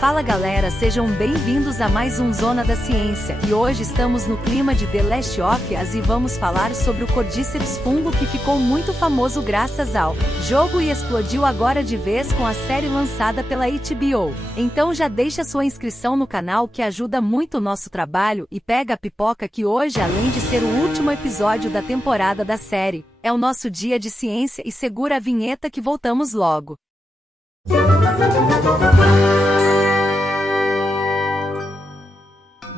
Fala galera, sejam bem-vindos a mais um Zona da Ciência, e hoje estamos no clima de The Last of Us e vamos falar sobre o Cordyceps fungo que ficou muito famoso graças ao jogo e explodiu agora de vez com a série lançada pela HBO. Então já deixa sua inscrição no canal que ajuda muito o nosso trabalho e pega a pipoca que hoje, além de ser o último episódio da temporada da série, é o nosso dia de ciência e segura a vinheta que voltamos logo.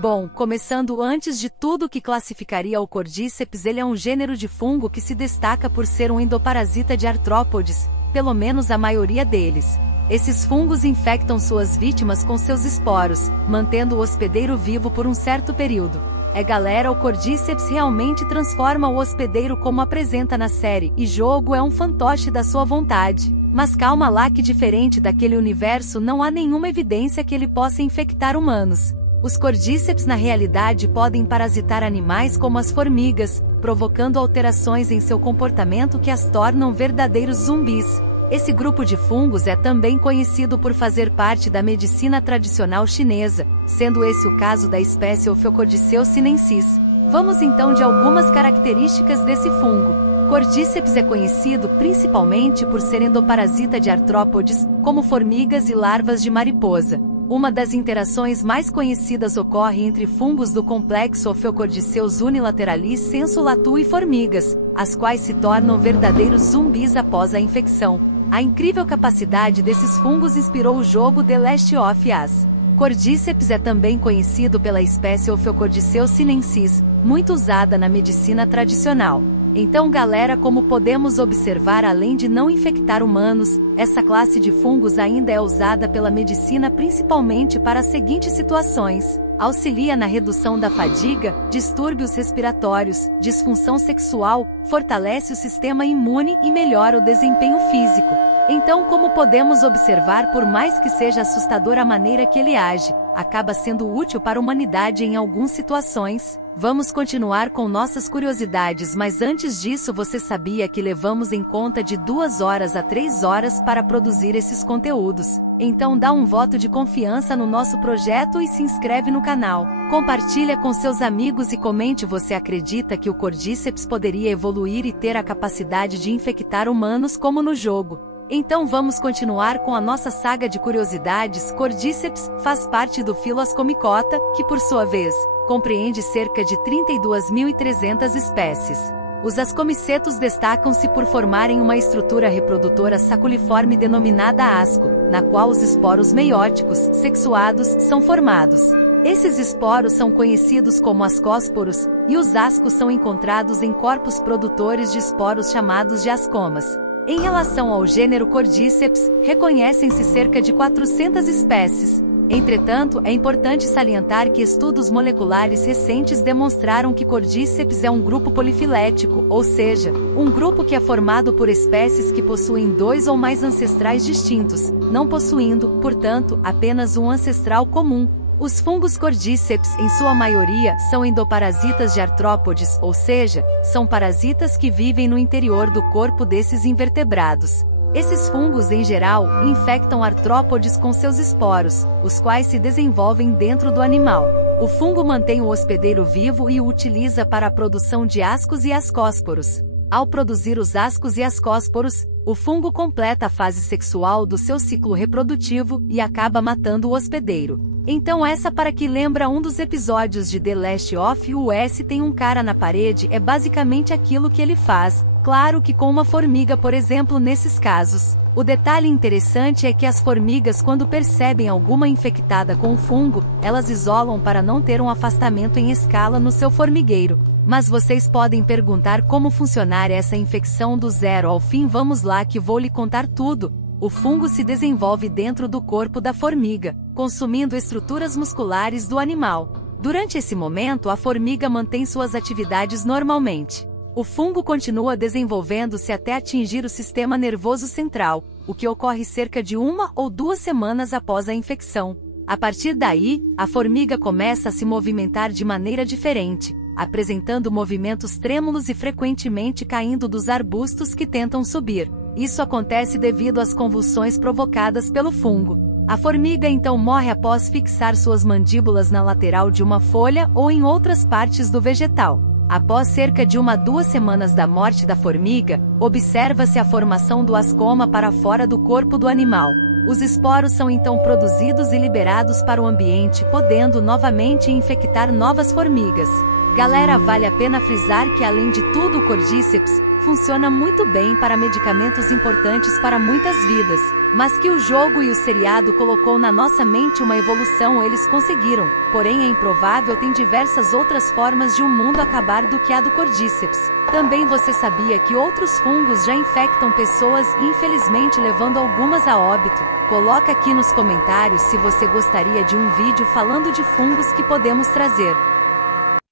Bom, começando antes de tudo o que classificaria o Cordyceps, ele é um gênero de fungo que se destaca por ser um endoparasita de artrópodes, pelo menos a maioria deles. Esses fungos infectam suas vítimas com seus esporos, mantendo o hospedeiro vivo por um certo período. Galera, o Cordyceps realmente transforma o hospedeiro como apresenta na série, e jogo é um fantoche da sua vontade. Mas calma lá que diferente daquele universo não há nenhuma evidência que ele possa infectar humanos. Os Cordyceps na realidade podem parasitar animais como as formigas, provocando alterações em seu comportamento que as tornam verdadeiros zumbis. Esse grupo de fungos é também conhecido por fazer parte da medicina tradicional chinesa, sendo esse o caso da espécie Ophiocordyceus sinensis. Vamos então de algumas características desse fungo. Cordyceps é conhecido principalmente por ser endoparasita de artrópodes, como formigas e larvas de mariposa. Uma das interações mais conhecidas ocorre entre fungos do complexo Ophiocordyceus unilateralis sensu latu e formigas, as quais se tornam verdadeiros zumbis após a infecção. A incrível capacidade desses fungos inspirou o jogo The Last of Us. Cordyceps é também conhecido pela espécie Ophiocordyceus sinensis, muito usada na medicina tradicional. Então galera, como podemos observar, além de não infectar humanos, essa classe de fungos ainda é usada pela medicina principalmente para as seguintes situações: auxilia na redução da fadiga, distúrbios respiratórios, disfunção sexual, fortalece o sistema imune e melhora o desempenho físico. Então, como podemos observar, por mais que seja assustadora a maneira que ele age, acaba sendo útil para a humanidade em algumas situações. Vamos continuar com nossas curiosidades, mas antes disso, você sabia que levamos em conta de 2 horas a 3 horas para produzir esses conteúdos? Então dá um voto de confiança no nosso projeto e se inscreve no canal. Compartilha com seus amigos e comente: você acredita que o Cordyceps poderia evoluir e ter a capacidade de infectar humanos como no jogo? Então vamos continuar com a nossa saga de curiosidades. Cordyceps faz parte do filo Ascomycota, que por sua vez, compreende cerca de 32.300 espécies. Os ascomicetos destacam-se por formarem uma estrutura reprodutora saculiforme denominada asco, na qual os esporos meióticos, sexuados, são formados. Esses esporos são conhecidos como ascósporos, e os ascos são encontrados em corpos produtores de esporos chamados de ascomas. Em relação ao gênero Cordyceps, reconhecem-se cerca de 400 espécies. Entretanto, é importante salientar que estudos moleculares recentes demonstraram que Cordyceps é um grupo polifilético, ou seja, um grupo que é formado por espécies que possuem 2 ou mais ancestrais distintos, não possuindo, portanto, apenas um ancestral comum. Os fungos Cordyceps, em sua maioria, são endoparasitas de artrópodes, ou seja, são parasitas que vivem no interior do corpo desses invertebrados. Esses fungos, em geral, infectam artrópodes com seus esporos, os quais se desenvolvem dentro do animal. O fungo mantém o hospedeiro vivo e o utiliza para a produção de ascos e ascósporos. Ao produzir os ascos e ascósporos, o fungo completa a fase sexual do seu ciclo reprodutivo e acaba matando o hospedeiro. Então essa, para que lembra um dos episódios de The Last of Us, tem um cara na parede, é basicamente aquilo que ele faz, claro que com uma formiga, por exemplo, nesses casos. O detalhe interessante é que as formigas, quando percebem alguma infectada com o fungo, elas isolam para não ter um afastamento em escala no seu formigueiro. Mas vocês podem perguntar como funcionar essa infecção do zero ao fim. Vamos lá que vou lhe contar tudo. O fungo se desenvolve dentro do corpo da formiga, consumindo estruturas musculares do animal. Durante esse momento, a formiga mantém suas atividades normalmente. O fungo continua desenvolvendo-se até atingir o sistema nervoso central, o que ocorre cerca de 1 ou 2 semanas após a infecção. A partir daí, a formiga começa a se movimentar de maneira diferente, apresentando movimentos trêmulos e frequentemente caindo dos arbustos que tentam subir. Isso acontece devido às convulsões provocadas pelo fungo. A formiga então morre após fixar suas mandíbulas na lateral de uma folha ou em outras partes do vegetal. Após cerca de 1 a 2 semanas da morte da formiga, observa-se a formação do ascoma para fora do corpo do animal. Os esporos são então produzidos e liberados para o ambiente, podendo novamente infectar novas formigas. Galera, vale a pena frisar que, além de tudo, o Cordyceps funciona muito bem para medicamentos importantes para muitas vidas, mas que o jogo e o seriado colocou na nossa mente uma evolução eles conseguiram, porém é improvável tem diversas outras formas de um mundo acabar do que a do Cordyceps. Também você sabia que outros fungos já infectam pessoas, infelizmente levando algumas a óbito? Coloca aqui nos comentários se você gostaria de um vídeo falando de fungos que podemos trazer.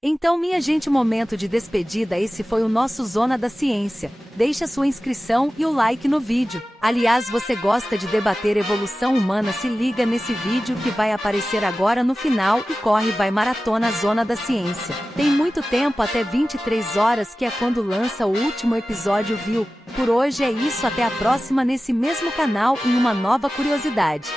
Então, minha gente, momento de despedida, esse foi o nosso Zona da Ciência. Deixa sua inscrição e o like no vídeo. Aliás, você gosta de debater evolução humana? Se liga nesse vídeo que vai aparecer agora no final e corre, vai maratona Zona da Ciência. Tem muito tempo, até 23 horas, que é quando lança o último episódio, viu? Por hoje é isso, até a próxima nesse mesmo canal em uma nova curiosidade.